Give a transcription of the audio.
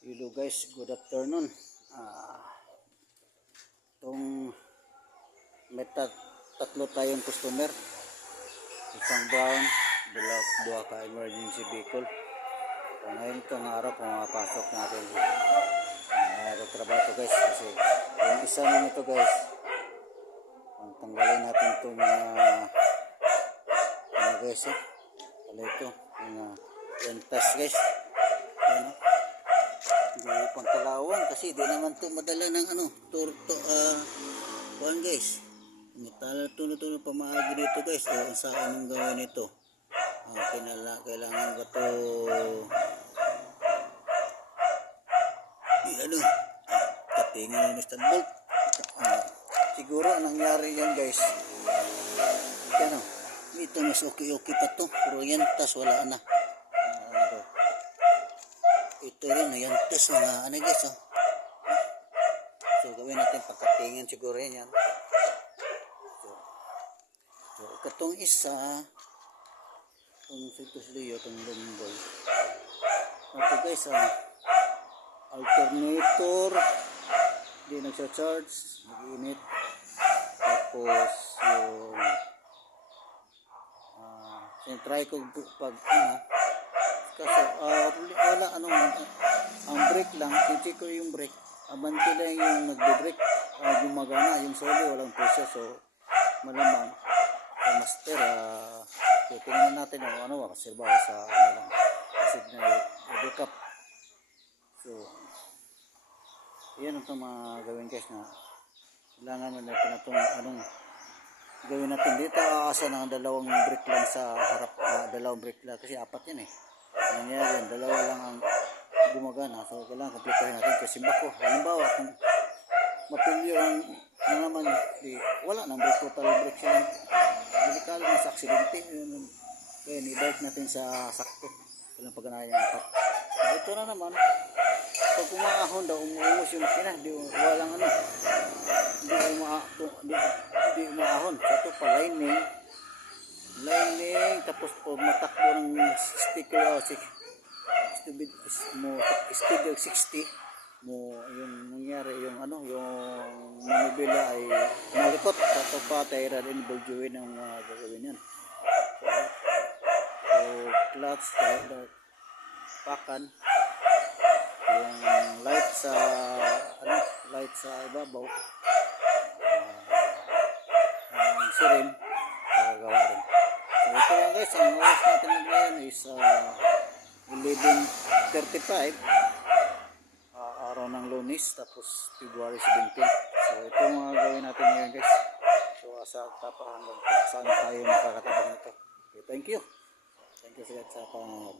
Hello guys, good afternoon. Itong may tatlo tayong customer. Isang brown, dua ka emergency vehicle. Ngayon itong araw pumapasok natin. Trabaho to guys kasi yung isa naman ito guys. Tanggalin natin itong guys Wala ito, yung lentas guys. Ayan, hindi pangkalawang kasi di naman ito madala ng kuhan guys. Tulo-tulo pamaagi dito guys. O saan ang gawin ito? Kailangan ba ito katingin ng stud bolt. Siguro ang nangyari yan guys, ito mas okay pa to, pero yan tas wala na. Ito rin yan tas mga guys so gawin natin pagkatingin siguro yan. So katong isa itong situs liyo itong lumboy ito guys alternator di nagsa-charge, nag-init, tapos yung try ko pag kasi wala ang brake lang, check ko yung brake, abante lang yung nagbe-brake, gumagana yung soli, walang pressure. So malamang master tingnan natin kasi ba sa lang kasi na i-break up. So yan ang mga gawin guys na kailangan mo natin itong gawin natin dito. Asa ng dalawang brake lang sa harap, dalawang brake lang kasi apat yan nangyari yan, dalawa lang ang gumagana. So kailangan kumplituhin natin kasi bako halimbawa kung mapilyo lang naman wala nang brake, total brake siya, delikado na sa aksidente. Kaya ni-bike natin sa sakto walang pagganahan yung apat. Ito na naman pag umaahon daw, umuungos yung makina, di umaahon. Ito pa lining, tapos po matakbo ng sticker speed of 60 mo, yung nangyari yung yung manubila ay malikot, ito pa tayra rin buljuin ang gagawin yan. So clutch, pakan, yung light sa ibabaw, sirin gagawa rin. So ito lang guys, ang oras natin ngayon is 11:35, araw ng Lunes, tapos February 17. So ito ang mga gawin natin ngayon guys. So hanggang saan tayo makakatabang nito. Okay, thank you sa panonood.